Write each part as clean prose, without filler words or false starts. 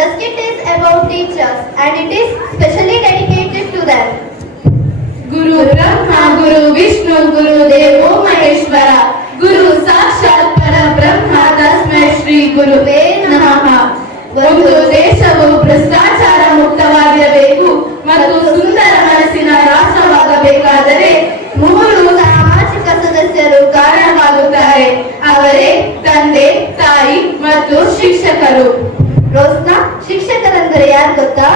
The skit is about teachers and it is specially dedicated to them. Guru Brahma, Guru Vishnu, Guru Devo Maheshwara, Guru Sakshat Parabrahma, Tasmai Shri Guruve Namaಃ. ಒಂದು ದೇಶವು ಭ್ರಷ್ಟಾಚಾರ ಮುಕ್ತವಾಗಿರಬೇಕು ಮತ್ತು ಸುಂದರ ಮನಸ್ಸಿನ ರಾಷ್ಟ್ರವಾಗಬೇಕಾದರೆ 3 ಸಾಮಾಜಿಕ ಸದಸ್ಯರು ಕಾರಣವಾಗುತ್ತಾರೆ. ಅವರೇ ತಂದೆ, ತಾಯಿ ಮತ್ತು ಶಿಕ್ಷಕರು. ರೋಸ್ನಾ, ಶಿಕ್ಷಕರೆಂದರೆ ಯಾರು ಗೊತ್ತಾ?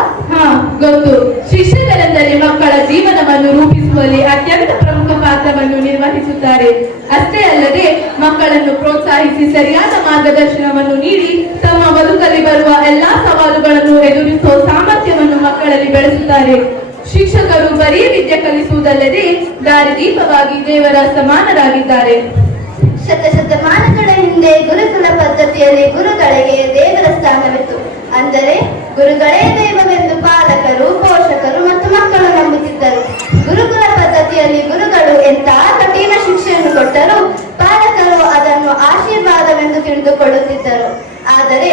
ಗೊತ್ತು. ಶಿಕ್ಷಕರೆಂದರೆ ಮಕ್ಕಳ ಜೀವನವನ್ನು ರೂಪಿಸುವಲ್ಲಿ ಅತ್ಯಂತ ಪ್ರಮುಖ ಪಾತ್ರವನ್ನು ನಿರ್ವಹಿಸುತ್ತಾರೆ. ಅಷ್ಟೇ ಅಲ್ಲದೆ ಮಕ್ಕಳನ್ನು ಪ್ರೋತ್ಸಾಹಿಸಿ ಸರಿಯಾದ ಮಾರ್ಗದರ್ಶನವನ್ನು ನೀಡಿ ತಮ್ಮ ಬದುಕಲ್ಲಿ ಬರುವ ಎಲ್ಲಾ ಸವಾಲುಗಳನ್ನು ಎದುರಿಸುವ ಸಾಮರ್ಥ್ಯವನ್ನು ಮಕ್ಕಳಲ್ಲಿ ಬೆಳೆಸುತ್ತಾರೆ. ಶಿಕ್ಷಕರು ಬರೀ ವಿದ್ಯೆ ಕಲಿಸುವುದಲ್ಲದೆ ದಾರಿದೀಪವಾಗಿ ದೇವರ ಸಮಾನರಾಗಿದ್ದಾರೆ. ಶತಶತಮಾನಗಳ ಹಿಂದೆ ಗುರುಕುಲ ಪದ್ಧತಿಯಲ್ಲಿ ಗುರುಗಳಿಗೆ ದೇವರ ಸ್ಥಾನವಿತ್ತು. ಅಂದರೆ ಗುರುಗಳೇ ದೈವವೆಂದು ಪಾಲಕರು, ಪೋಷಕರು ಮತ್ತು ಮಕ್ಕಳು ನಂಬುತ್ತಿದ್ದರು. ಗುರುಕುಲ ಪದ್ಧತಿಯಲ್ಲಿ ಗುರುಗಳು ಎಂತಹ ಕಠಿಣ ಶಿಕ್ಷೆಯನ್ನು ಕೊಟ್ಟರೂ ಪಾಲಕರು ಅದನ್ನು ಆಶೀರ್ವಾದವೆಂದು ತಿಳಿದುಕೊಳ್ಳುತ್ತಿದ್ದರು. ಆದರೆ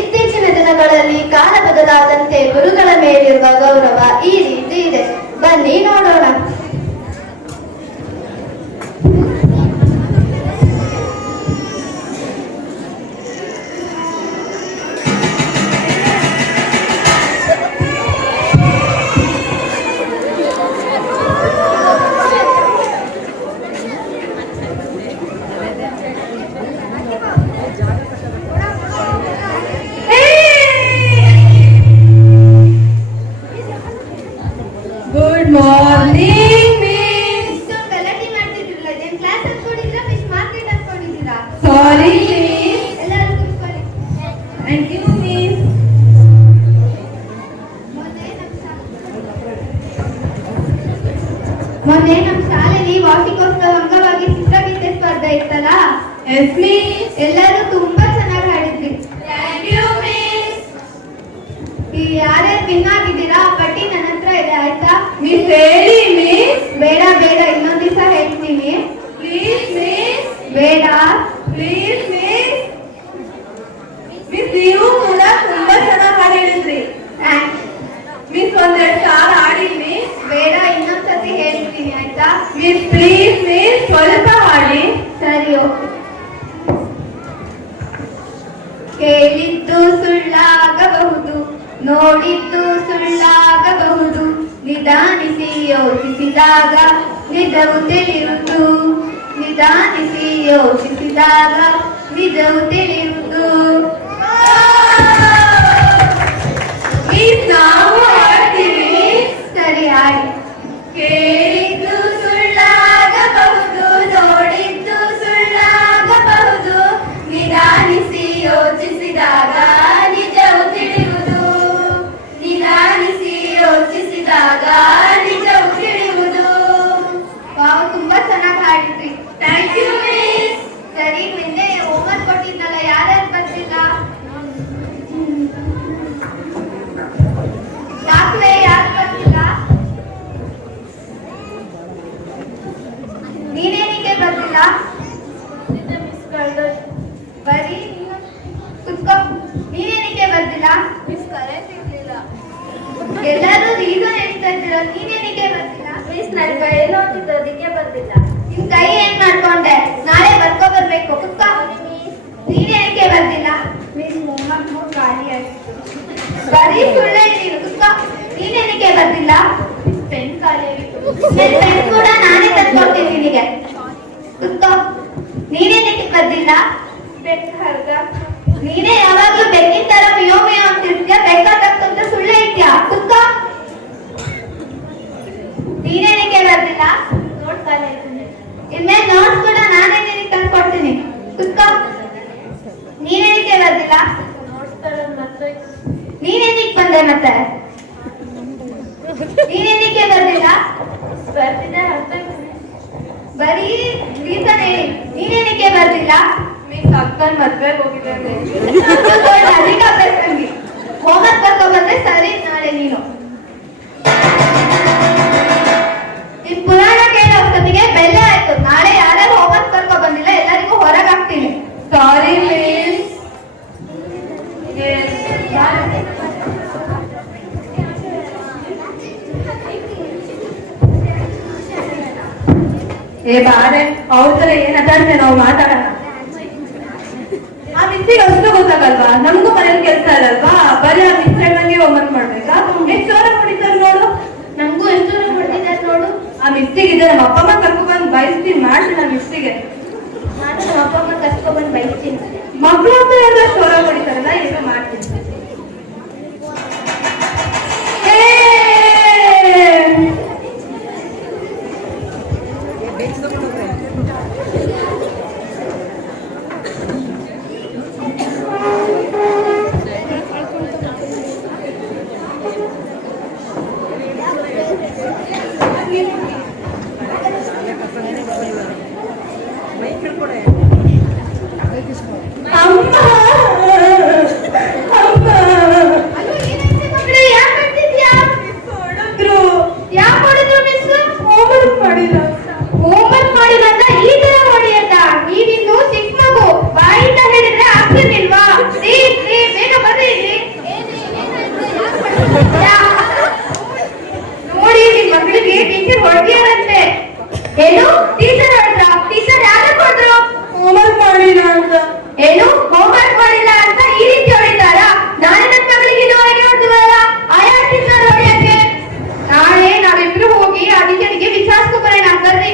ಇತ್ತೀಚಿನ ದಿನಗಳಲ್ಲಿ ಕಾಲ ಬದಲಾದಂತೆ ಗುರುಗಳ ಮೇಲಿರುವ ಗೌರವ ಈ ರೀತಿ ಇದೆ. ಬನ್ನಿ ನೋಡೋಣ. Morning miss. ಗಲಾಟೆ ಮಾಡ್ತಿದ್ರಲ್ಲ, ಏನು ಕ್ಲಾಸ್ ಅನ್ಕೊಂಡಿದ್ದೀರಾ ಫಿಶ್ ಮಾರ್ಕೆಟ್ ಅನ್ಕೊಂಡಿದ್ದೀರಾ? Sorry miss. ಎಲ್ಲರೂ ಕೂತ್ಕೊಳ್ಳಿ. Thank you miss. ಮೊನ್ನೆ ನಮ್ಮ ಶಾಲೆಯಲ್ಲಿ ವಾರ್ಷಿಕೋತ್ಸವ ಅಂಗವಾಗಿ ಚಿತ್ರಗೀತೆ ಸ್ಪರ್ಧೆ ಇತ್ತಲ್ಲ? Yes miss. ಎಲ್ಲರೂ ತುಂಬಾ ಚೆನ್ನಾಗಿ ಹಾಡಿದ್ರಿ. Thank you miss. ಯಾರ್ಯಾರು ವಿನ್ ಆಗಿದ್ದೀರಾ ಪಟ್ಟಿ ನನ್ನ ಹತ್ರ ಇದೆ, ಆಯ್ತಾ? ಮಿಸ್ ಹೇಳಿ ಮಿಸ್. ಬೇಡ ಬೇಡ, ಇನ್ನೊಂದ್ ದಿವಸ ಹೇಳ್ತೀನಿ. Please miss. ಬೇಡ ಪ್ಲೀಸ್ ಮಿಸ್. ಮಿಸ್ ನೀವು ಕೂಡ ತುಂಬಾ ಚೆನ್ನಾಗಿ ಹಾಡಿದ್ರಿ. ಮಿಸ್ ಒಂದೆರಡು ಸಾಲ ಹಾಡಿ ಮಿಸ್. ಬೇಡ, ಇನ್ನೊಂದ್ಸತಿ ಹೇಳ್ತೀನಿ, ಆಯ್ತಾ? ಮಿಸ್ ಪ್ಲೀಸ್ ಮಿಸ್, ಸ್ವಲ್ಪ ಹಾಡಿ. ಸರಿ, ಓಕೆ. ಕೇಳಿದ್ದು ಸುಳ್ಳಾಗಬಹುದು, ನೋಡಿದ್ದು ಸುಳ್ಳಾಗಬಹುದು, ನಿಧಾನಿಸಿ ಯೋಚಿಸಿದಾಗ ನಿಜವು ತಿಳಿಯುವುದು. ನಿಧಾನಿಸಿ ಯೋಚಿಸಿದಾಗ ನಿಜವು ತಿಳಿಯುವುದು. ಮಿಸ್ ನಾವು ಹಾಡ್ತೀವಿ. ಸರಿ, ಆಯ್ತು. ಕೇಳಿದ್ದು ಸುಳ್ಳಾಗಬಹುದು, ನೋಡಿದ್ದು ಸುಳ್ಳಾಗಬಹುದು, ನಿಧಾನಿಸಿ ಯೋಚಿಸಿದಾಗ ನಿಜವು ತಿಳಿಯುವುದು. ನಿಧಾನಿಸಿ ಯೋಚಿಸಿದಾಗ ನಿಜವು ತಿಳಿಯುವುದು. ವಾವ್, ತುಂಬಾ ಚೆನ್ನಾಗಿ ಹಾಡಿದ್ರಿ. Thank you miss. ಸರಿ, ನಿನ್ನೆ ಹೋಮ್ವರ್ಕ್ ಕೊಟ್ಟಿದ್ನಲ್ಲ, ಯಾರ್ಯಾರು ಬರ್ತಿಲ್ಲ? ಯಾಕೆ ಯಾರು ಬರ್ತಿಲ್ಲ? ನೀನೇನಿಗೆ ಬರ್ತಿಲ್ಲ? ಬರೀ ಕುತ್ಕೋ. ನೀನೇನಿಗೆ ಬರ್ತಿಲ್ಲ? ಎಲ್ಲರೂ ರೀಸನ್ ಹೇಳ್ತಾ ಇದ್ದೀರ, ನೀನೇನಿಗೆ ಬರ್ತಿಲ್ಲ? ನನ್ನ ಕೈ ನೋಡ್ತಿದ್ದೋದಕ್ಕೆ ಬಂದಿಲ್ಲ. ನಿಮ್ ಕೈ ಏನ್ ಮಾಡ್ಕೊಂಡೆ? ನಾಳೆ ಬರ್ಕೋ ಬರ್ಬೇಕು. ಕುತ್ಕೋ. ನೀನೇನಿಗೆ ಬರ್ತಿಲ್ಲ? ಖಾಲಿ ಆಯ್ತು. ಬರೀ ಸುಳ್ಳು ಹೇಳ್ತೀನಿ. ಕುತ್ಕೋ. ನೀನೇನಿಗೆ ಬರ್ತಿಲ್ಲ? ಪೆನ್ ಖಾಲಿ ಆಗಿತ್ತು. ನಿನ್ ಪೆನ್ ಕೂಡ ನಾನೇ ತಂದ್ಕೊಡ್ತೀನಿ ನಿನಗೆ. ಕುತ್ಕೋ. ನೀನೇನಿಗೆ ಬರ್ತಿಲ್ಲ? ಬೆಕ್ಕ ಹರ್ಗ. ನೀನೇ ಯಾವಾಗ್ಲೂ ಬೆಕ್ಕಿನ ತರ ಮಿಯೋ ಮಿಯೋ ಅಂತಿರ್ತೀಯ, ಬೆಕ್ಕ ತಕ್ಕಂತ ಸುಳ್ಳು ಹೇಳ್ತೀಯ. ಕುತ್ಕೋ. ನೀನೇನಿಗೆ ಬರ್ತಿಲ್ಲ? ನೋಟ್ ಖಾಲಿ ಆಯ್ತು. ಇನ್ಮೇಲೆ ನೋಟ್ಸ್ ಕೂಡ ನಾನೇ ನಿನಗೆ ತಂದ್ಕೊಡ್ತೀನಿ. ಕುತ್ಕೋ. ನೀನೇನಿಗೆ ಬರ್ತಿಲ್ಲ? ನೋಟ್ಸ್ ತರೋದು ಮತ್ತೆ. ನೀನೇನಿಗೆ ಬಂದೆ ಮತ್ತೆ? ನೀನೇನಿಗೆ ಬರ್ತಿಲ್ಲ? ಬರ್ತಿದ್ದೆ ಅರ್ಥ. ಬರೀ ರೀಸನ್ ಹೇಳಿ. ನೀನೇನಿಗೆ ಬರ್ತಿಲ್ಲ? ಮಿಸ್ ಅಕ್ಕನ್ ಮದ್ವೆಗೆ ಹೋಗಿದ್ದೆ. ಅಧಿಕ ಪ್ರಸಂಗಿ. ಹೋಮ್ವರ್ಕ್ ಬರ್ಕೊ ಬಂದ್ರೆ ಸರಿ. ನಾಳೆ ನೀನು ಈ ಪುರಾಣ ಕೇಳೋ ಹೊತ್ತಿಗೆ ಬೆಲ್ಲ ಆಯ್ತು. ನಾಳೆ ಯಾರ್ಯಾರು ಹೋಮ್ವರ್ಕ್ ಬರ್ಕೊ ಬಂದಿಲ್ಲ ಎಲ್ಲರಿಗೂ ಹೊರಗೆ ಹಾಕ್ತೀನಿ. Sorry miss. ಬಾಯ್. ಅವ್ರ ತರ ಏನ್ ಅದಾಡ್ತೇವೆ ನಾವು ಮಾತಾಡೋಣ. ಆ ಮಿಸ್ಸಿಗೆ ಅಷ್ಟು ಗೊತ್ತಾಗಲ್ವಾ? ನಮಗೂ ಮನೇಲಿ ಕೆಲಸ ಇರಲ್ವಾ? ಬರೀ ಆ ಮಿಸ್ ನಂಗೆ ಹೋಮ್ವರ್ಕ್ ಮಾಡ್ಬೇಕಾ? ಎಷ್ಟು ಜೋರ ಹೊಡಿತಾರೆ ನೋಡು. ನಮಗೂ ಎಷ್ಟು ಜನ ಹೊಡೆದಿದ್ದಾರೆ ನೋಡು. ಆ ಮಿಸ್ಸಿಗೆ ನಮ್ಮ ಅಪ್ಪ ಅಮ್ಮ ಕರ್ಕೊಂಡ್ಬಂದು ಬಯಸ್ತೀನಿ ಮಾಡ್ತೀನಿ ಆ ಮಿಸ್ಸಿಗೆ. ನಾನು ನಮ್ಮ ಅಪ್ಪ ಅಮ್ಮ ಕರ್ಕೊಂಡ್ಬಂದು ಬೈಸ್ತೀನಿ. ಮಕ್ಕಳು ಅಂತ ಎಲ್ಲ ಶೋರ ಹೊಡಿತಾರಲ್ಲ, ಏನೋ ಮಾಡ್ತೀನಿ. ನೋಡಿ ನಿಮ್ ಮಕ್ಕಳಿಗೆ ಟೀಚರ್ ಹೊಡೆದಿರಂತೆ. ಏನು ಟೀಚರ್ ಹೊಡೆದ್ರ? ಟೀಚರ್ ಯಾರು ಹೊಡೆದ್ರು? ಹೋಮ್ವರ್ಕ್ ಮಾಡಿಲ್ಲ ಅಂತ. ಏನು ಹೋಮ್ವರ್ಕ್ ಮಾಡಿಲ್ಲ ಅಂತ ಈ ರೀತಿ ಹೊಡಿತಾರ? ನಾಳೆ ನನ್ನ ಮಗಳಿಗೆ ಇದುವರೆಗೆ ಹೊಡೆದಿವಲ್ಲ, ಆಯಾ ಟೀಚರ್ ಹೊಡೆಯಕ್ಕೆ. ನಾಳೆ ನಾವಿಬ್ರು ಹೋಗಿ ಆ ಟೀಚರ್ಗೆ ವಿಚಾರಿಸ್ಕೊ ಬರೋಣ. ಬರ್ರಿ.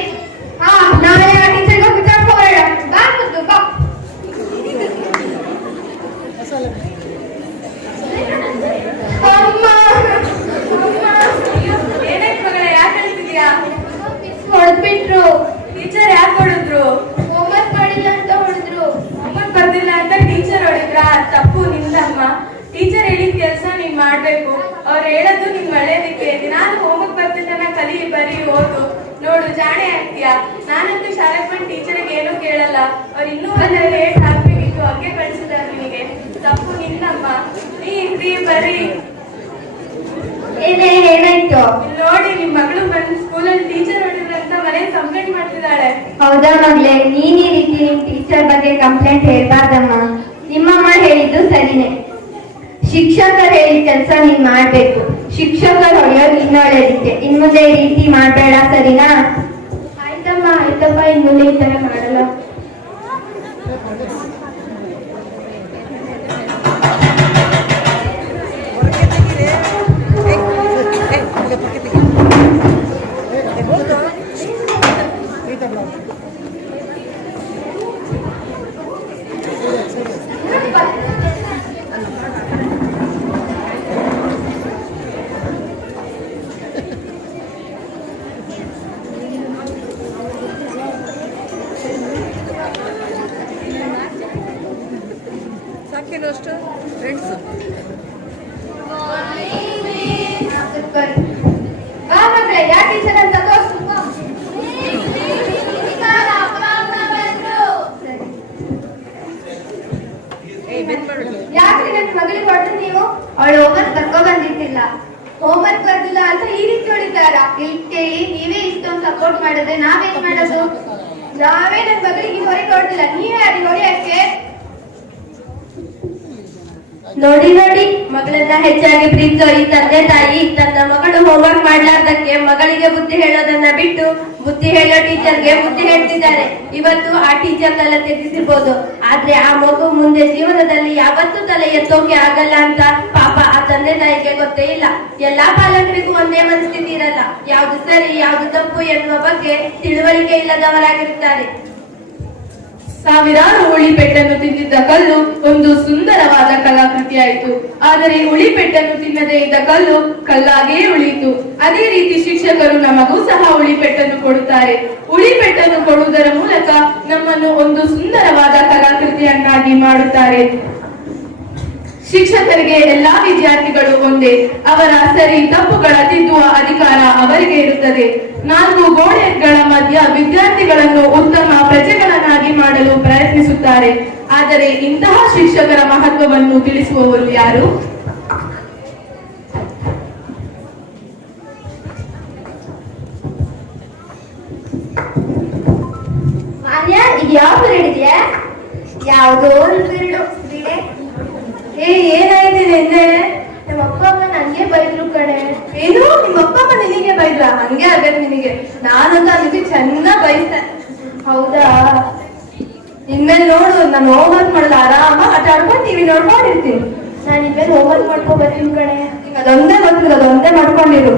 ಹಾ, ನಾಳೆ ಆ ಟೀಚರ್ಗೆ ವಿಚಾರಿಸ್ಕೊ ಬರೋಣ. ಬಾ ಮುದ್ದು, ಬಾ. ಏನಾಯ್ತು ಮಗಳೇ, ಯಾಕೆ ಹೇಳ್ತಿದ್ಯಾ? ಹೊಡೆದ್ಬಿಟ್ರು. ಟೀಚರ್ ಯಾಕೆ ಹೊಡೆದ್ರು? ಹೋಮ್ವರ್ಕ್ ಮಾಡಿಲ್ಲ ಅಂತ ಹೊಡೆದ್ರು. ಹೋಮ್ವರ್ಕ್ ಬರ್ದಿಲ್ಲ ಅಂತ ಟೀಚರ್ ಹೊಡಿದ್ರಾ? ತಪ್ಪು ನಿಂದಮ್ಮ. ಟೀಚರ್ ಹೇಳಿದ ಕೆಲಸ ನೀನ್ ಮಾಡ್ಬೇಕು. ಅವ್ರು ಹೇಳೋದು ನಿನ್ ಒಳ್ಳೇದಕ್ಕೆ. ದಿನಾಲು ಹೋಮ್ವರ್ಕ್ ಬರ್ತಿದ್ದಾನ ಕಲಿ, ಬರೀ, ಓದು. ನೋಡು ಜಾಣೆ ಆಗ್ತೀಯಾ. ನಾನಂತೂ ಶಾಲೆಗೆ ಬಂದು ಟೀಚರ್ಗೆ ಏನೂ ಕೇಳಲ್ಲ. ಅವ್ರು ಇನ್ನೂ ಒಂದು ಲೇಟ್ ಹಾಕ್ಬೇಕಿತ್ತು, ಹಂಗೆ ಕಳ್ಸಿದಾರೆ ನಿನಗೆ. ತಪ್ಪು ನಿಂದಮ್ಮ. ನೀ ಇದ್ರಿ ಬರೀ. ಏನಾಯ್ತು? ನೋಡಿ ನಿಮ್ ಮಗಳು ಬಂದು ಸ್ಕೂಲಲ್ಲಿ ಟೀಚರ್ ಹೊಡಿದ್ರಂತ ಮನೇಲಿ ಕಂಪ್ಲೇಂಟ್ ಮಾಡ್ತಿದ್ದಾಳೆ. ಹೌದಾ ಮಗಳೇ, ನೀನ್ ಈ ರೀತಿ ನಿಮ್ ಟೀಚರ್ ಬಗ್ಗೆ ಕಂಪ್ಲೇಂಟ್ ಹೇಳ್ಬಾರ್ದಮ್ಮ. ನಿಮ್ಮಮ್ಮ ಹೇಳಿದ್ದು ಸರಿನೇ. ಶಿಕ್ಷಕರು ಹೇಳಿದ ಕೆಲಸ ನೀನ್ ಮಾಡ್ಬೇಕು. ಶಿಕ್ಷಕರು ಹೊಡೆಯೋದು ಇನ್ನೊಳ್ಳೇದಿಕ್ಕೆ. ಇನ್ಮುಂದೆ ಈ ರೀತಿ ಮಾಡ್ಬೇಡ, ಸರಿನಾ? ಆಯ್ತಮ್ಮ, ಆಯ್ತಪ್ಪ, ಇನ್ಮುಂದೆ ಈ ತರ ಮಾಡಲ್ಲ. ಸಾಕೇನಷ್ಟು ಫ್ರೆಂಡ್ಸ್ ಬಾ ಮಗಳೇ, ಯಾ ಟೀಚರ್ ಅಂತ ತೋರ್ಸು. ಯಾಕ್ರಿ ನನ್ನ ಮಗಳಿಗೆ ಹೊಡೆದು ನೀವು? ಅವಳು ಹೋಮ್ವರ್ಕ್ ಕರ್ಕೊ ಬಂದಿಟ್ಟಿಲ್ಲ, ಹೋಮ್ವರ್ಕ್ ಬರ್ದಿಲ್ಲ ಅಂತ ಈ ರೀತಿ ಹೊಡಿತಾರ? ಇಲ್ಲಿ ಕೇಳಿ, ನೀವೇ ಇಷ್ಟೊಂದು ಸಪೋರ್ಟ್ ಮಾಡಿದ್ರೆ ನಾವೇನ್ ಮಾಡೋದು? ನಾವೇ ನನ್ನ ಮಗಳಿಗೆ ಹೊರಗೆ ಹೊಡೆದಿಲ್ಲ, ನೀವೇ ಅಲ್ಲಿ ಹೊಡೆಯಕ್ಕೆ. ನೋಡಿ ನೋಡಿ, ಮಗಳನ್ನ ಹೆಚ್ಚಾಗಿ ಪ್ರೀತಿಸೋ ಈ ತಂದೆ ತಾಯಿ ತನ್ನ ಮಗಳು ಹೋಮ್ವರ್ಕ್ ಮಾಡ್ಲಾರ್ದಕ್ಕೆ ಮಗಳಿಗೆ ಬುದ್ಧಿ ಹೇಳೋದನ್ನ ಬಿಟ್ಟು ಬುದ್ಧಿ ಹೇಳೋ ಟೀಚರ್ಗೆ ಬುದ್ಧಿ ಹೇಳ್ತಿದ್ದಾರೆ. ಇವತ್ತು ಆ ಟೀಚರ್ ತಲೆ ತೆಗೆಸಿರ್ಬೋದು, ಆದ್ರೆ ಆ ಮಗು ಮುಂದೆ ಜೀವನದಲ್ಲಿ ಯಾವತ್ತೂ ತಲೆ ಎತ್ತೋಕೆ ಆಗಲ್ಲ ಅಂತ ಪಾಪ ಆ ತಂದೆ ತಾಯಿಗೆ ಗೊತ್ತೇ ಇಲ್ಲ. ಎಲ್ಲಾ ಪಾಲಕರಿಗೂ ಒಂದೇ ಮನಸ್ಥಿತಿ ಇರಲ್ಲ. ಯಾವ್ದು ಸರಿ ಯಾವ್ದು ತಪ್ಪು ಎನ್ನುವ ಬಗ್ಗೆ ತಿಳುವಳಿಕೆ ಇಲ್ಲದವರಾಗಿರುತ್ತಾರೆ. ಸಾವಿರಾರು ಉಳಿಪೆಟ್ಟನ್ನು ತಿಂದಿದ್ದ ಕಲ್ಲು ಒಂದು ಸುಂದರವಾದ ಕಲಾಕೃತಿಯಾಯಿತು. ಆದರೆ ಉಳಿಪೆಟ್ಟನ್ನು ತಿನ್ನದೇ ಇದ್ದ ಕಲ್ಲು ಕಲ್ಲಾಗೇ ಉಳಿಯಿತು. ಅದೇ ರೀತಿ ಶಿಕ್ಷಕರು ನಮಗೂ ಸಹ ಉಳಿಪೆಟ್ಟನ್ನು ಕೊಡುತ್ತಾರೆ. ಉಳಿಪೆಟ್ಟನ್ನು ಕೊಡುವುದರ ಮೂಲಕ ನಮ್ಮನ್ನು ಒಂದು ಸುಂದರವಾದ ಕಲಾಕೃತಿಯನ್ನಾಗಿ ಮಾಡುತ್ತಾರೆ. ಶಿಕ್ಷಕರಿಗೆ ಎಲ್ಲಾ ವಿದ್ಯಾರ್ಥಿಗಳು ಒಂದೇ. ಅವರ ಸರಿ ತಪ್ಪುಗಳ ತಿದ್ದುವ ಅಧಿಕಾರ ಅವರಿಗೆ ಇರುತ್ತದೆ. 4 ಗೋಡೆಗಳ ಮಧ್ಯ ವಿದ್ಯಾರ್ಥಿಗಳನ್ನು ಉತ್ತಮ ಪ್ರಜೆಗಳನ್ನಾಗಿ ಮಾಡಲು ಪ್ರಯತ್ನಿಸುತ್ತಾರೆ. ಆದರೆ ಇಂತಹ ಶಿಕ್ಷಕರ ಮಹತ್ವವನ್ನು ತಿಳಿಸುವವರು ಯಾರು? ಮಾನ್ಯ, ಈಗ ಯಾವ ಪೀರಿಯಡ್ ಇದೆಯಾ? ಯಾವುದೋ ಒಂದು ಪೀರಿಯಡ್. ಏನಾಯ್ತು ನಿನ್ನೆ? ನಮ್ಮ ಅಪ್ಪ ಅಮ್ಮ ನಂಗೆ ಬೈದ್ರು ಕಣೆ. ಏನು ನಿಮ್ಮ ಅಪ್ಪ ಅಮ್ಮ ನಿನಗೆ ಬೈದ್ರ? ಹಂಗೆ ಆಗತ್ತೆ ನಿನಗೆ. ನಾನಂತೂ ಅದಕ್ಕೆ ಚೆನ್ನಾಗ್ ಬೈತೆ. ಹೌದಾ? ಇನ್ಮೇಲೆ ನೋಡು, ನಾನು ಹೋಮ್ವರ್ಕ್ ಮಾಡಲ್ಲ, ಆರಾಮ ಆಟ ಆಡ್ಕೊಂಡು ಟಿವಿ ನೋಡ್ಕೊಂಡಿರ್ತೀನಿ. ನಾನು ಇನ್ಮೇಲೆ ಹೋಮ್ವರ್ಕ್ ಮಾಡ್ಕೊ ಬರ್ತೀನಿ ಕಣೆ. ಅದೊಂದೇ ಗೊತ್ತಿಲ್ಲ, ಅದೊಂದೇ ಮಾಡ್ಕೊಂಡಿರು.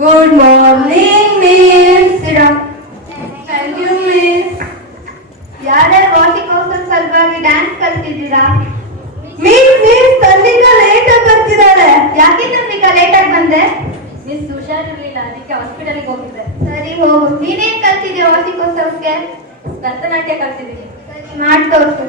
Good morning miss. Thank you miss. ಯಾರ್ಯಾರು ವಾರ್ಷಿಕೋತ್ಸವ ಸಲುವಾಗಿ ಡ್ಯಾನ್ಸ್ ಕಲ್ತಿದ್ದೀರಾ? ಮಿಸ್ ತಂದಿಕ ಲೇಟ್ ಆಗಿ ಬರ್ತಿದ್ದಾಳೆ. ಯಾಕೆ ತಂದಿಕ ಲೇಟ್ ಆಗಿ ಬಂದೆ? ಮಿಸ್ ಹುಷಾರಿರ್ಲಿಲ್ಲ, ಅದಕ್ಕೆ ಹಾಸ್ಪಿಟಲ್ಗೆ ಹೋಗಿದ್ದೆ. ಸರಿ ಹೋಗು. ನೀನೇನ್ ಕಲ್ತಿದ್ಯಾ ವಾರ್ಷಿಕೋತ್ಸವಕ್ಕೆ? ಭರತನಾಟ್ಯ ಕಲ್ತಿದ್ದೀನಿ. ಸರಿ, ಮಾಡಿ ತೋರ್ಸು.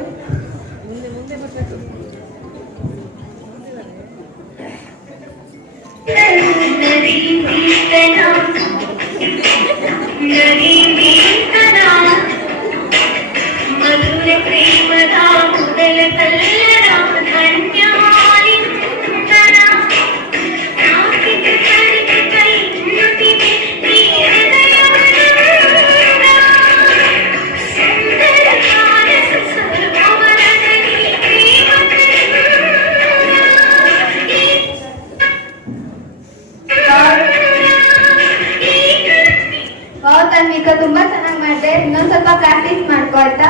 ಮಧುರ ಪ್ರೇಮದ ಮೊದಲ ಕಲ್ಲರ ಧನ್ಯವಾಲಿಂತನ ನಾಸಿಕ ಕರಿಕ ಕೈ ನುಡಿಗೆ ನೀ ಹೃದಯವನ್ನ ಸುಂದರ ಕಾರಸ ಸರ್ವವರದಲ್ಲಿ ವಾವ್ ತನ್ವಿಕಾ, ತುಂಬಾ ಚೆನ್ನಾಗಿ ಮಾಡಿದೆ. ಇನ್ನೊಂದ್ ಸ್ವಲ್ಪ ಪ್ರಾಕ್ಟೀಸ್ ಮಾಡ್ಕೋ ಆಯ್ತಾ?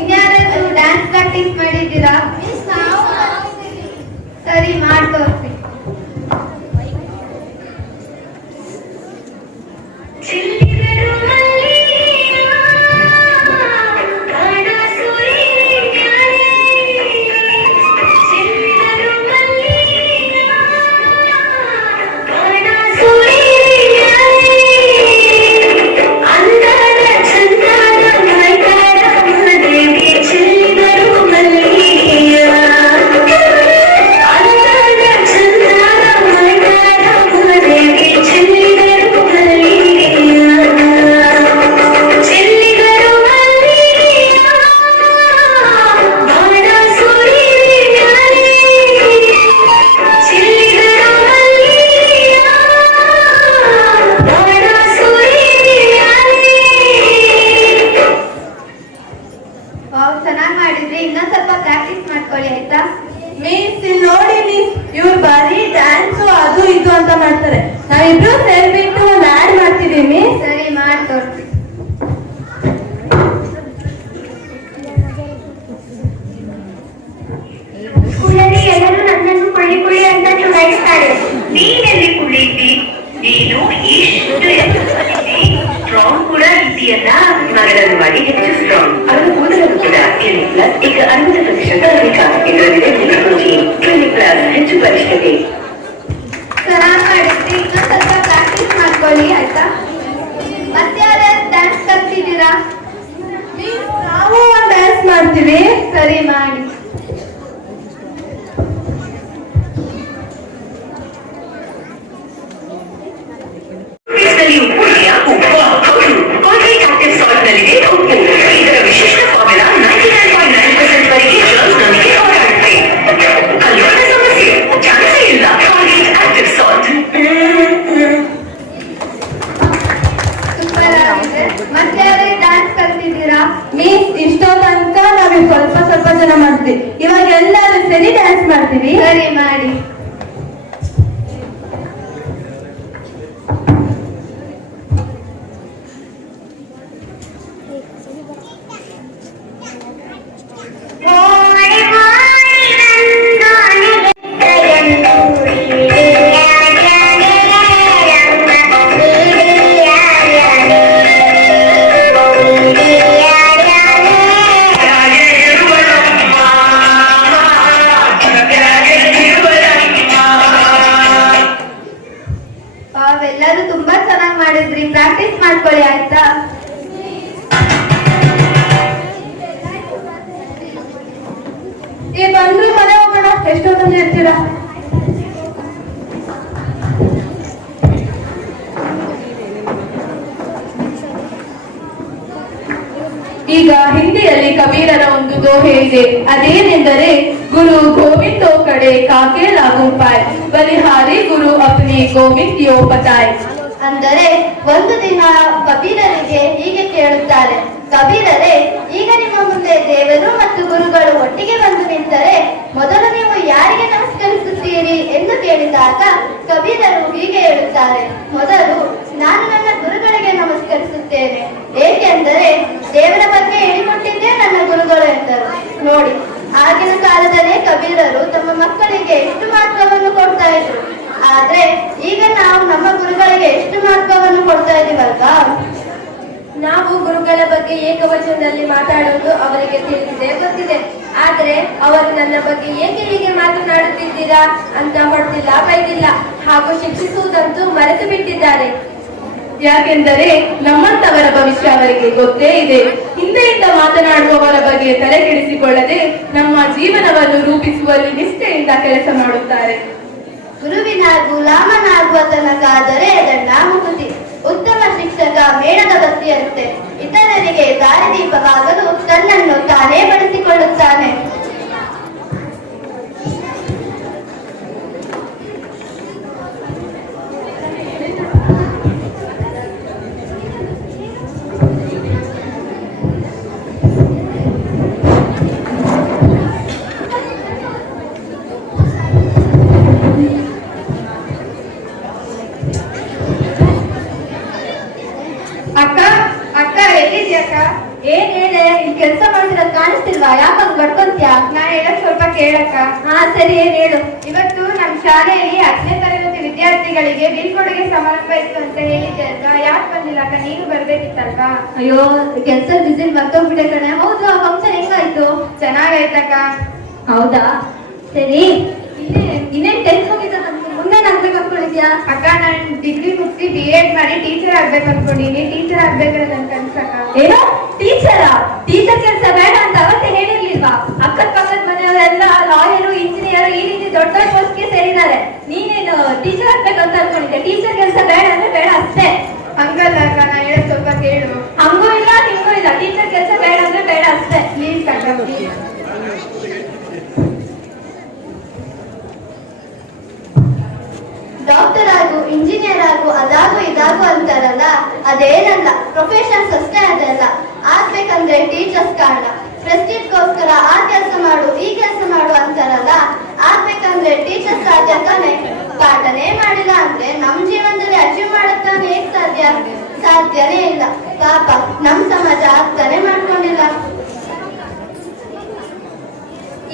ಇನ್ಯಾರಾದ್ರೂ ಡ್ಯಾನ್ಸ್ ಪ್ರಾಕ್ಟೀಸ್ ಮಾಡಿದ್ದೀರಾ? ಸರಿ, ಮಾಡಿ ತೋರಿಸಿ. ಚೆಲ್ಲಿದರು ಮಲ್ಲಿಯ ಕಾಣ ಸೂರ್ಯನೇ ಚೆಲ್ಲಿದರು ಮಲ್ಲಿಯ ಕಾಣ ಸೂರ್ಯನೇ ಅಂದದ ಚಂದದ ಮೈಕರ ಮಹದೇವಿ ಚೆಲ್ಲಿದರು ಮಲ್ಲಿಯ ಅಂದದ ಚಂದದ ಮೈಕರ ಮಹದೇವಿ ಚೆಲ್ಲಿದರು ಮಲ್ಲಿಯ ಚೆಲ್ಲಿದರು ಮಲ್ಲಿಯ ಬಾಣ ಸೂರ್ಯನೇ ಚೆಲ್ಲಿದರು ಮಲ್ಲಿಯ ಬಾಣ ಸೂರ್ಯನೇ. ವಾವ್, ಚೆನ್ನಾಗಿ ಮಾಡಿದ್ರಿ. ಇನ್ನೊಂದ್ ಸ್ವಲ್ಪ ಪ್ರಾಕ್ಟೀಸ್ ಮಾಡ್ಕೊಳ್ಳಿ ಆಯ್ತಾ? ಮಿಸ್ ಇಲ್ಲಿ ನೋಡಿ ಮಿಸ್, ಇವ್ರು ಬರೀ ಡ್ಯಾನ್ಸು ಅದು ಇದು ಅಂತ ಮಾಡ್ತಾರೆ. ನಾವಿಬ್ರು ಸೇರ್ಬಿಟ್ಟು ಒಂದು ಆಡ್ ಮಾಡ್ತಿದೀವಿ. ಸರಿ, ಮಾಡಿ ತೋರಿಸಿ. ಸ್ಕೂಲಲ್ಲಿ ಎಲ್ಲರೂ ನನ್ನನ್ನು ಕುಳಿ ಕುಳಿ ಅಂತ ಚುಡಾಯಿಸ್ತಾರೆ. ನೀನೆಲ್ಲಿ ಕುಳಿತಿ? ನೀನು ಇಷ್ಟು ಸ್ಟ್ರಾಂಗ್ ಕೂಡ ಇದೆಯಲ್ಲ. ಮಗಳನ್ನು ಮಾಡಿ ಹೆಚ್ಚು ಸ್ಟ್ರಾಂಗ್. ಅದು ಕೂದಲು ಕೂಡ ಕ್ಲಿನಿಕ್ ಪ್ಲಸ್ ಈಗ 60% ಅಧಿಕ. ಇದರಲ್ಲಿದೆ ಪ್ರೋಟೀನ್. ಕ್ಲಿನಿಕ್ ಪ್ಲಸ್ ಹೆಚ್ಚು ಬಲಿಷ್ಠತೆ. ಚೆನ್ನಾಗಿ ಮಾಡಿದ್ರಿ. ಇನ್ನೊಂದ್ ಸ್ವಲ್ಪ ಪ್ರಾಕ್ಟೀಸ್ ಮಾಡ್ಕೊಳ್ಳಿ ಆಯ್ತಾ? ಮತ್ತೆ ಯಾರ್ಯಾರು ಡ್ಯಾನ್ಸ್ ಕಲ್ತಿದ್ದೀರಾ? ನಾವು ಒಂದು ಡ್ಯಾನ್ಸ್ ಮಾಡ್ತೀವಿ. ಸರಿ, ಮಾಡಿ. ಇದರಲ್ಲಿ ಉಪ್ಪು ಇದೆಯಾ? ಉಪ್ಪು ಹೌದು. ಕಾನ್ಸಂಟ್ರೇಟ್ ಆಕ್ಟಿವ್ ಸಾಲ್ಟ್ ನಲ್ಲಿದೆ ಉಪ್ಪು. ಇದರ ವಿಶಿಷ್ಟ ಫಾರ್ಮುಲಾ 99.9% ವರೆಗೆ ಜರ್ಮ್ಸ್ ನೊಂದಿಗೆ ಹೋರಾಡುತ್ತೆ. ಕಲ್ಲೋಣ ಸಮಸ್ಯೆ ಚಾನ್ಸೇ ಇಲ್ಲ. Concentrate active salt. ಸೂಪರ್ ಆಗಿದೆ. ಮತ್ತೆ ಯಾರ್ಯಾರು ಡ್ಯಾನ್ಸ್ ಕಲ್ತಿದ್ದೀರಾ? ಮಿಸ್ ಇಷ್ಟೋ ತನಕ ನಾವ್ ಸ್ವಲ್ಪ ಸ್ವಲ್ಪ ಜನ ಮಾಡ್ತೀವಿ. ಇವಾಗ ಎಲ್ಲರೂ ಸೇರಿ ಡ್ಯಾನ್ಸ್ ಮಾಡ್ತೀವಿ. ಸರಿ, ಮಾಡಿ. ಓಡಿ ಮಾಡಿ ನಂದಾನೆ ಕೈಯನ್ನೂರಿದೆ ಯಾರ್ಯಾನೆ ರಂಗ ನೀಡಿ ಯಾರ್ಯಾನೆ ನೀಡಿ ಯಾರ್ಯಾನೆ ರಾಜೇರುವಳಮ್ಮ ರಾಜೇರುವಳಮ್ಮ. ವಾವ್, ಎಲ್ಲರೂ ತುಂಬಾ ಚೆನ್ನಾಗಿ ಮಾಡಿದ್ರಿ. ಪ್ರಾಕ್ಟೀಸ್ ಮಾಡ್ಕೊಳ್ಳಿ ಆಯ್ತಾ? ಬಂದ್ರು ಮನೆ ಹೋಗೋಣ. ಎಷ್ಟೊತ್ತಲ್ಲಿ ಇರ್ತೀರಾ? ಈಗ ಹಿಂದಿಯಲ್ಲಿ ಕಬೀರರ ಒಂದು ದೋಹೆ ಇದೆ. ಅದೇನೆಂದರೆ, ಗುರು ಗೋವಿಂದೋ ಕಡೆ ಕಾಕೆ ಲಾಗು ಪಾಯ್, ಬಲಿಹಾರಿ ಗುರು ಅಪ್ನಿ ಗೋವಿಂದ್ ಯೋ ಪತಾಯ್. ಅಂದರೆ ಒಂದು ದಿನ ಕಬೀರನಿಗೆ ಹೀಗೆ ಕೇಳುತ್ತಾರೆ, ಕಬೀರರೇ, ಈಗ ನಿಮ್ಮ ಮುಂದೆ ದೇವರು ಮತ್ತು ಗುರುಗಳು ಒಟ್ಟಿಗೆ ಬಂದು ನಿಂತರೆ ಮೊದಲು ನೀವು ಯಾರಿಗೆ ನಮಸ್ಕರಿಸುತ್ತೀರಿ ಎಂದು ಕೇಳಿದಾಗ ಕಬೀರರು ಹೀಗೆ ಹೇಳುತ್ತಾರೆ, ಮೊದಲು ನಾನು ನನ್ನ ಗುರುಗಳಿಗೆ ನಮಸ್ಕರಿಸುತ್ತೇನೆ, ಏಕೆಂದರೆ ದೇವರ ಬಗ್ಗೆ ಹೇಳಿಕೊಟ್ಟಿದ್ದೇ ನನ್ನ ಗುರುಗಳು ಎಂದರು. ನೋಡಿ, ಆಗಿನ ಕಾಲದಲ್ಲೇ ಕಬೀರರು ತಮ್ಮ ಮಕ್ಕಳಿಗೆ ಎಷ್ಟು ಮಹತ್ವವನ್ನು ಕೊಡ್ತಾ ಇದ್ರು. ಆದ್ರೆ ಈಗ ನಾವು ನಮ್ಮ ಗುರುಗಳಿಗೆ ಎಷ್ಟು ಮಹತ್ವವನ್ನು ಕೊಡ್ತಾ ಇದೀವಲ್ವಾ? ನಾವು ಗುರುಗಳ ಬಗ್ಗೆ ಏಕವಚನದಲ್ಲಿ ಮಾತಾಡುವುದು ಅವರಿಗೆ ತಿಳಿದಿದೆ, ಗೊತ್ತಿದೆ. ಆದ್ರೆ ಅವರು ನನ್ನ ಬಗ್ಗೆ ಏಕೆ ಹೀಗೆ ಮಾತನಾಡುತ್ತಿದ್ದೀರಾ ಅಂತ ಹೊಡೆದಿಲ್ಲ, ಬೈದಿಲ್ಲ, ಹಾಗೂ ಶಿಕ್ಷಿಸುವುದಂತೂ ಮರೆತು ಬಿಟ್ಟಿದ್ದಾರೆ. ಯಾಕೆಂದರೆ ನಮ್ಮಂತವರ ಭವಿಷ್ಯ ಅವರಿಗೆ ಗೊತ್ತೇ ಇದೆ. ಹಿಂದೆಯಿಂದ ಮಾತನಾಡುವವರ ಬಗ್ಗೆ ತಲೆ ಕೆಡಿಸಿಕೊಳ್ಳದೆ ನಮ್ಮ ಜೀವನವನ್ನು ರೂಪಿಸುವಲ್ಲಿ ನಿಷ್ಠೆಯಿಂದ ಕೆಲಸ ಮಾಡುತ್ತಾರೆ. ಗುರುವಿನ ಗುಲಾಮನಾಗುವ ತನಕಾದರೆ ದಂಡ ಮುಕುತಿ. ಉತ್ತಮ ಶಿಕ್ಷಕ ಮೇಣದ ಬತ್ತಿಯಂತೆ ಇತರರಿಗೆ ದಾರಿದೀಪವಾಗಲು ತನ್ನನ್ನು ತಾನೇ ಬಳಸಿಕೊಳ್ಳುತ್ತಾನೆ. ಅಕ್ಕ ಅಕ್ಕ ಎಲ್ಲಿದ್ಯಕ್ಕ? ಏನ್ ಹೇಳೆ, ಈ ಕೆಲಸ ಮಾಡಿರೋದು ಕಾಣಿಸ್ತಿಲ್ವಾ? ಯಾಕಂಗ್ ಬಡ್ಕೊಂತ್ಯಾ? ನಾ ಹೇಳಕ್ ಸ್ವಲ್ಪ ಕೇಳಕ್ಕ. ಹಾ ಸರಿ, ಏನ್ ಹೇಳು. ಇವತ್ತು ನಮ್ಮ ಶಾಲೆಯಲ್ಲಿ 10ನೇ ತರಗತಿ ವಿದ್ಯಾರ್ಥಿಗಳಿಗೆ ಬೀಳ್ಕೊಡುಗೆ ಸಮಾರಂಭ ಇತ್ತು ಅಂತ ಹೇಳಿದ್ದೆ ಅಲ್ವಾ? ಯಾಕೆ ಬಂದಿಲ್ಲ ಅಕ್ಕ? ನೀನು ಬರ್ಬೇಕಿತ್ತಲ್ವಾ? ಅಯ್ಯೋ, ಕೆಲಸ ಬಿಸಿಲ್ ಮರ್ತೋಗ್ಬಿಟ್ಟೆ ಕಣೆ. ಹೌದು, ಆ ಫಂಕ್ಷನ್ ಹೆಂಗಾಯ್ತು? ಚೆನ್ನಾಗಾಯ್ತಕ್ಕ. ಹೌದಾ, ಸರಿ. ಇನ್ನೇನ್ 10th ಮುಗಿದ ಮುಂದೆ ಆಗ್ಬೇಕು ಅನ್ಕೊಂಡಿದ್ಯಾ? ಅಕ್ಕ, ನಾನು ಡಿಗ್ರಿ ಮುಗಿಸಿ B.Ed ಮಾಡಿ ಟೀಚರ್ ಆಗ್ಬೇಕು ಅನ್ಕೊಂಡಿನಿ. ಟೀಚರ್ ಆಗ್ಬೇಕಾದ್ರೆ ನನ್ ಕನ್ಸಕ್ಕ. ಏನೋ ಟೀಚರಾ? ಟೀಚರ್ ಕೆಲಸ ಬೇಡ ಅಂತ ಅವತ್ತೇ ಹೇಳಿರ್ಲಿಲ್ವಾ? ಅಕ್ಕದ ಪಕ್ಕದ ಮನೆಯವರೆಲ್ಲ ಲಾಯರು, ಇಂಜಿನಿಯರ್ ಈ ರೀತಿ ದೊಡ್ಡ ಪೋಸ್ಟ್ಗೆ ಸೇರಿದ್ದಾರೆ. ನೀನೇನು ಟೀಚರ್ ಆಗ್ಬೇಕು ಅಂತ ಅನ್ಕೊಂಡಿದ್ದೆ? ಟೀಚರ್ ಕೆಲಸ ಬೇಡ ಅಂದ್ರೆ ಬೇಡ ಅಷ್ಟೇ. ಹಂಗಲ್ಲ ಅಕ್ಕ, ನಾ ಹೇಳೋದು ಸ್ವಲ್ಪ ಕೇಳು. ಹಂಗೂ ಇಲ್ಲ ಹಿಂಗೂ ಇಲ್ಲ, ಟೀಚರ್ ಕೆಲಸ ಬೇಡ ಅಂದ್ರೆ ಬೇಡ ಅಷ್ಟೇ. ಪ್ಲೀಸ್ ಅಕ್ಕ, ಪ್ಲೀಸ್. ಡಾಕ್ಟರ್ ಆಗು, ಇಂಜಿನಿಯರ್ ಆಗು, ಅದಾಗು ಇದಾಗು ಅಂತಾರಲ್ಲ, ಅದೇನಲ್ಲ. ಪ್ರೊಫೆಷನ್ಸ್ ಅಷ್ಟೇ ಅದೆಲ್ಲ. ಆಗ್ಬೇಕಂದ್ರೆ ಟೀಚರ್ಸ್ ಕಾರಣ. ಪ್ರೆಸ್ಟೀಜ್ಗೋಸ್ಕರ ಆ ಕೆಲಸ ಮಾಡು, ಈ ಕೆಲಸ ಮಾಡು ಅಂತಾರಲ್ಲ, ಆಗ್ಬೇಕಂದ್ರೆ ಟೀಚರ್ಸ್ ಸಾಧ್ಯ ತಾನೆ. ಪಾಠನೇ ಮಾಡಿಲ್ಲ ಅಂದ್ರೆ ನಮ್ ಜೀವನದಲ್ಲಿ ಅಚೀವ್ ಮಾಡುತ್ತಾನೆ ಹೇಗ್ ಸಾಧ್ಯ? ಸಾಧ್ಯನೇ ಇಲ್ಲ. ಪಾಪ ನಮ್ ಸಮಾಜ ಅರ್ಥನೇ ಮಾಡ್ಕೊಂಡಿಲ್ಲ.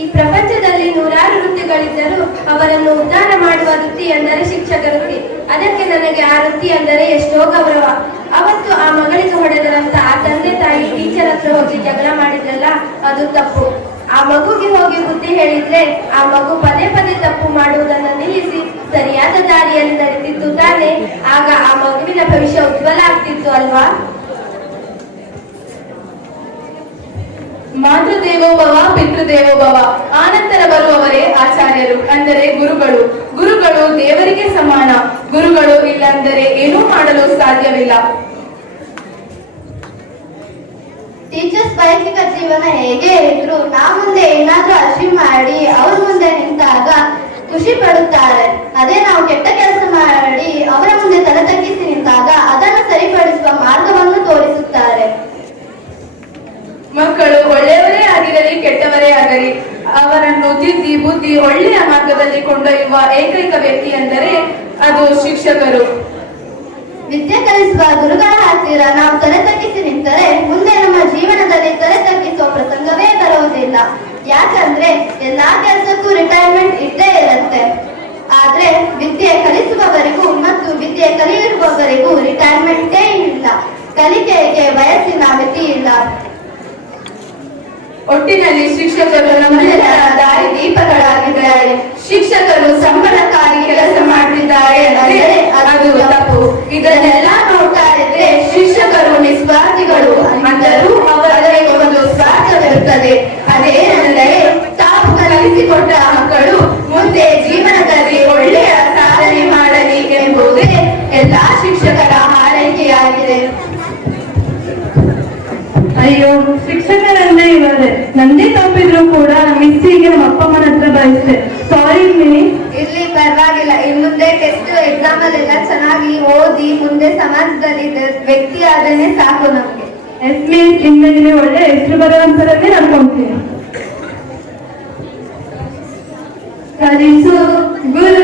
ಈ ಪ್ರಪಂಚದಲ್ಲಿ ನೂರಾರು ವೃತ್ತಿಗಳಿದ್ದರೂ ಅವರನ್ನು ಉದ್ಧಾರ ಮಾಡುವ ವೃತ್ತಿ ಎಂದರೆ ಶಿಕ್ಷಕ ವೃತ್ತಿ. ಅದಕ್ಕೆ ನನಗೆ ಆ ವೃತ್ತಿ ಅಂದರೆ ಎಷ್ಟೋ ಗೌರವ. ಅವತ್ತು ಆ ಮಗಳಿಗೆ ಹೊಡೆದರಂತ ಆ ತಂದೆ ತಾಯಿ ಟೀಚರ್ ಹತ್ರ ಹೋಗಿ ಜಗಳ ಮಾಡಿದ್ರಲ್ಲ, ಅದು ತಪ್ಪು. ಆ ಮಗುಗೆ ಹೋಗಿ ಬುದ್ಧಿ ಹೇಳಿದ್ರೆ ಆ ಮಗು ಪದೇ ಪದೇ ತಪ್ಪು ಮಾಡುವುದನ್ನು ನಿಲ್ಲಿಸಿ ಸರಿಯಾದ ದಾರಿಯಲ್ಲಿ ನಡೆದಿತ್ತು ತಾನೆ. ಆಗ ಆ ಮಗುವಿನ ಭವಿಷ್ಯ ಉಜ್ವಲ ಆಗ್ತಿತ್ತು ಅಲ್ವಾ? ಮಾತೃದೇವೋಭವ, ಪಿತೃದೇವೋಭವ. ಆನಂತರ ಬರುವವರೇ ಆಚಾರ್ಯರು, ಅಂದರೆ ಗುರುಗಳು. ಗುರುಗಳು ದೇವರಿಗೆ ಸಮಾನ. ಗುರುಗಳು ಇಲ್ಲಂದರೆ ಏನೂ ಮಾಡಲು ಸಾಧ್ಯವಿಲ್ಲ. ಟೀಚರ್ಸ್ ವೈಯಕ್ತಿಕ ಜೀವನ ಹೇಗೆ ಇದ್ರು ನಾವು ಮುಂದೆ ಏನಾದ್ರೂ ಅಚೀವ್ ಮಾಡಿ ಅವ್ರ ಮುಂದೆ ನಿಂತಾಗ ಖುಷಿ ಪಡುತ್ತಾರೆ. ಅದೇ ನಾವು ಕೆಟ್ಟ ಕೆಲಸ ಮಾಡಿ ಅವರ ಮುಂದೆ ತಲೆ ತಗ್ಗಿಸಿ ನಿಂತಾಗ ಅದನ್ನು ಸರಿಪಡಿಸುವ ಮಾರ್ಗವನ್ನು ತೋರಿಸುತ್ತಾರೆ. ಮಕ್ಕಳು ಒಳ್ಳೆಯವರೇ ಆಗಿರಲಿ ಕೆಟ್ಟವರೇ ಆಗಲಿ, ಅವರನ್ನು ತಿದ್ದಿ ಬುದ್ಧಿ ಒಳ್ಳೆಯ ಮಾರ್ಗದಲ್ಲಿ ಕೊಂಡೊಯ್ಯುವ ಏಕೈಕ ವ್ಯಕ್ತಿ ಎಂದರೆ ಅದು ಶಿಕ್ಷಕರು. ವಿದ್ಯೆ ಕಲಿಸುವ ಗುರುಗಳ ಹತ್ತಿರ ನಾವು ತಲೆ ತಗ್ಗಿಸಿ ನಿಂತರೆ ಮುಂದೆ ನಮ್ಮ ಜೀವನದಲ್ಲಿ ತಲೆ ತಗ್ಗಿಸುವ ಪ್ರಸಂಗವೇ ಬರುವುದಿಲ್ಲ. ಯಾಕಂದ್ರೆ ಎಲ್ಲಾ ಕೆಲಸಕ್ಕೂ ರಿಟೈರ್ಮೆಂಟ್ ಇದ್ದೇ ಇರುತ್ತೆ. ಆದ್ರೆ ವಿದ್ಯೆ ಕಲಿಸುವವರಿಗೂ ಮತ್ತು ವಿದ್ಯೆ ಕಲಿಯಿರುವವರಿಗೂ ರಿಟೈರ್ಮೆಂಟೇ ಇಲ್ಲ. ಕಲಿಕೆಗೆ ವಯಸ್ಸಿನ ಮಿತಿ ಇಲ್ಲ. ಒಟ್ಟಿನಲ್ಲಿ ಶಿಕ್ಷಕರು ನಮ್ಮೆಲ್ಲರ ದಾರಿ ದೀಪಗಳಾಗಿದ್ದಾರೆ. ಶಿಕ್ಷಕರು ಸಂಬಳಕ್ಕಾಗಿ ಕೆಲಸ ಮಾಡುತ್ತಿದ್ದಾರೆ ಅಂದರೆ ಅದು ತಪ್ಪು. ಇದನ್ನೆಲ್ಲ ನೋಡ್ತಾ ಇದ್ರೆ ಶಿಕ್ಷಕರು ನಿಸ್ವಾರ್ಥಿಗಳು ಅಂದರೂ ಅವರಿಗೆ ಒಂದು ಸ್ವಾರ್ಥವಿರುತ್ತದೆ. ಅದೇನೆಂದರೆ ತಾವು ಕಲಿಸಿಕೊಟ್ಟ ಮಕ್ಕಳು ಮುಂದೆ ಜೀವನದಲ್ಲಿ ಒಳ್ಳೆಯ ಸಾಧನೆ ಮಾಡಲಿ ಎಂಬುದೇ ಎಲ್ಲಾ ಶಿಕ್ಷಕರ ಹಾರೈಕೆಯಾಗಿದೆ. ಅಯ್ಯೋ, ಶಿಕ್ಷಕರಂದ್ರೆ ಇವರೇ. ನಂದೇ ತಪ್ಪಿದ್ರು ಕೂಡ ಮಿಸ್ಸಿಗೆ ನಮ್ಮ ಅಪ್ಪ ಅಮ್ಮನ ಹತ್ರ ಬಯಸ್ತೆ. ಸಾರಿ ಮಿನಿ. ಇರ್ಲಿ, ಪರವಾಗಿಲ್ಲ. ಇನ್ ಮುಂದೆ ಟೆಸ್ಟ್ ಎಕ್ಸಾಮ್ ಅಲ್ಲೆಲ್ಲ ಚೆನ್ನಾಗಿ ಓದಿ ಮುಂದೆ ಸಮಾಜದಲ್ಲಿ ವ್ಯಕ್ತಿ ಆದ್ರೆ ಸಾಕು ನಮ್ಗೆ. ಎಸ್ ಮಿಸ್, ಇನ್ಮೇಲೆ ಒಳ್ಳೆ ಹೆಸರು ಬರುವಂತರನ್ನೇ ನಡ್ಕೊಂತೀನಿ. ಕಲಿಸು ಗುರು